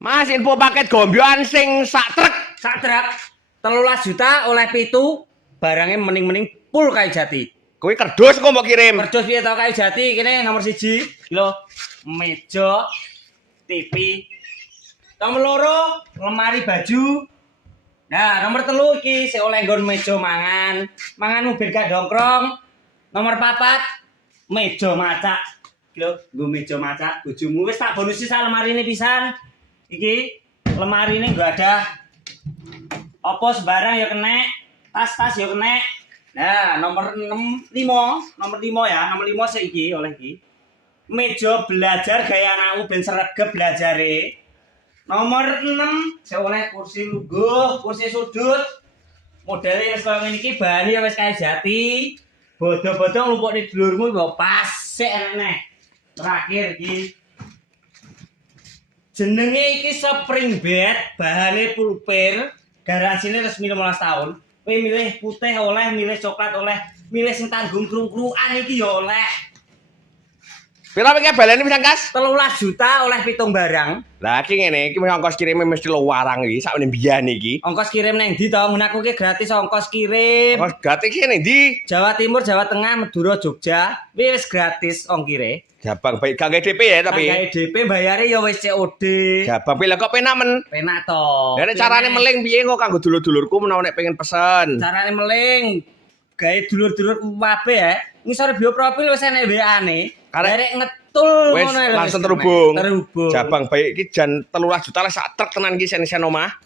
Mas info paket gombyoan sing sak truk. Sak truk 13 juta oleh pitu barangnya mending-mending full kayu jati. Kuwi kerdus kok mbok kirim. Kerdus piye to kayu jati kene nomor 1 lho meja TV. Nomor loro lemari baju. Nah, nomor 3 iki sik oleh nggon meja mangan. Manganmu ben gak dongkrong. Nomor 4 meja macak. Lho, nggo meja macak bojomu wis tak bonusi sak lemari ini pisan. Iki lemari ini gak ada apa sembarang ya kena, tas-tas ya kena. Nah, nomor 5 ya, nomor 5 sik iki oleh iki. Meja belajar gaya anakmu ben sregep belajare. Nomor 6 sik oleh kursi lungguh, kursi sudut. Modele wis kaya ngene iki bahane ya wis kaya jati. Bodo-bodo nglumpukne dulurmu yo pas sik enek. Terakhir iki jenenge iki spring bed, bahane pulpir, garansine resmi 15 tahun. Kowe milih putih oleh, milih coklat oleh, milih sing tanggung krung-krungan iki ya oleh. Pira iki baleni pisan, Kas? 13 juta oleh pitung barang. Lah iki ngene, iki ongkos kirime mesti luwarang iki sak mbiyen iki. Ongkos kirim nang ndi to? Mun aku ki gratis ongkos kirim. Ongkos gratis iki ndi? Jawa Timur, Jawa Tengah, Madura, Jogja, wis gratis ongkire. Jabang baik gak DP ya tapi. Gawe DP bayare ya wis COD. Jabang pilih kok penak men. Penak to. Lah nek carane meling piye kok kanggo dulur-dulurku menawa nek pengen pesen. Carane meling gawe dulur-dulur kabeh ya. Ngisor bio profil wis enek WA-ne. Arek ngetul Wis ngono lho. langsung terhubung. Terhubung. Jabang baik iki jan 13 juta lah sak truk tenan iki sen-sen omah.